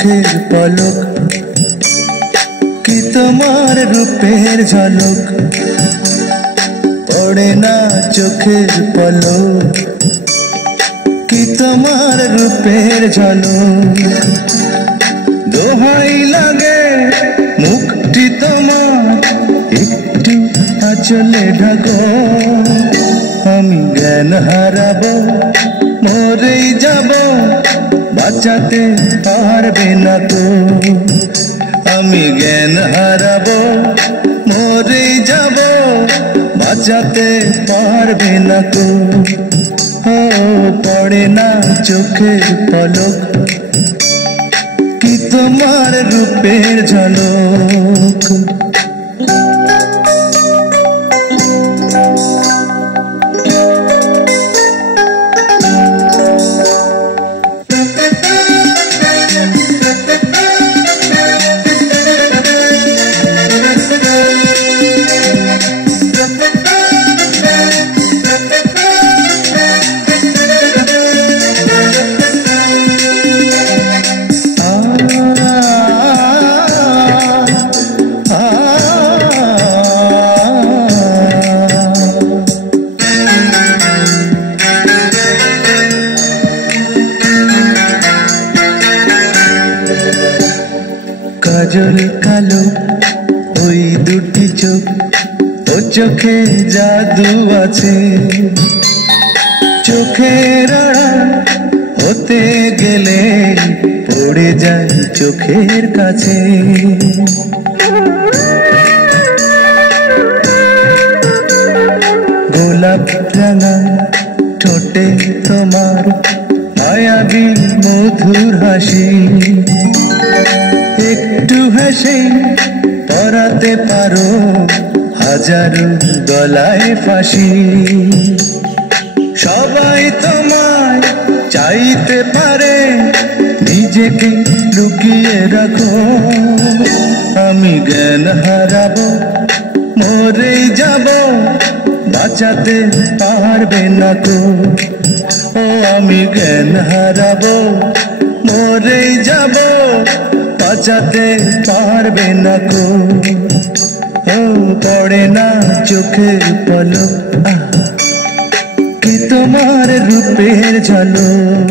চোখের পলক, কি তোমার রূপের ঝলক, পড়ে না চোখের পলক, কি তোমার রূপের ঝলক। দোহাই লাগে মুখটি তোমার, একটু আঁচলে ঢাকো, আমি জ্ঞান হারাবো, মরেই যাব, বাঁচাতে পারবে না তো। আমি জ্ঞান হারাবো, মরেই যাব, বাঁচাতে পারবে না তো। ও পড়ে না চোখের পলক, কি তোমার রূপের ঝলক। কাজল কালো ওই দুটি চোখ, ও চোখে জাদু আছে, চোখের আড়াল হতে গেলে পড়ে যায় চোখের কাছে। গোলাপ রাঙা ঠোঁটে তোমার মায়াবী মধুর হাসি, একটু হেসে পরাতে পারো হাজারো গলায় ফাঁসি। সবাই তোমায় চাইতে পারে, নিজেকে লুকিয়ে রাখো, আমি জ্ঞান হারাবো, মরেই যাব, বাঁচাতে পারবে না তো। ও আমি জ্ঞান হারাবো, মরেই যাব, বাঁচাতে পারবে না কো। ও পড়ে না চোখের পলক, কি তোমার রূপের ঝলক।